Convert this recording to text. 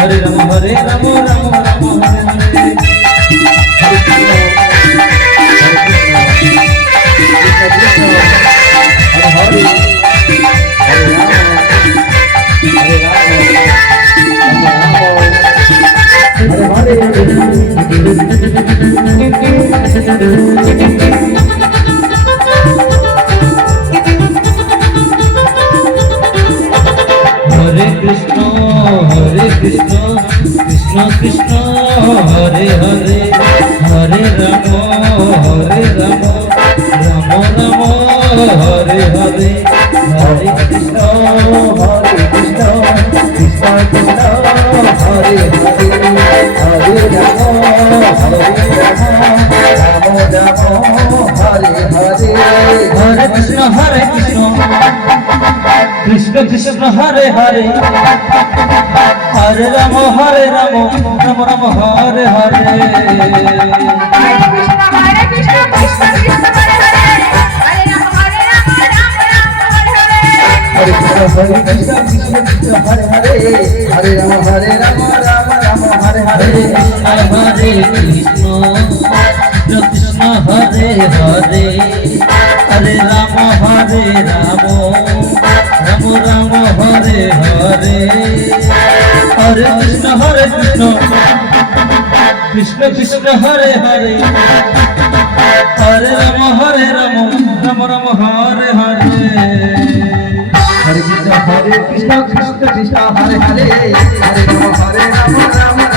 Hare Ramo, Ramo Ramo, Hare Hare Hare Krishna Krishna Krishna Hare Hare Hare Ram Ram Ram Hare Hare Hare Krishna Krishna Krishna Hare Hare Hare Ram Ram Ram Hare Hare Hare Krishna Krishna Krishna Hare Hare Hare Ram Hare Krishna Krishna Krishna Hare Hare Hare Ram Ram Ram Hare Hare Hare Krishna Krishna Hare Hare Hare Ram Ram Ram Hare Hare Hare Krishna Krishna Krishna Hare Hare Hare Ram Ram Ram Hare Hare Hare Krishna Krishna Krishna Hare Hare Hare Ram Ram Ram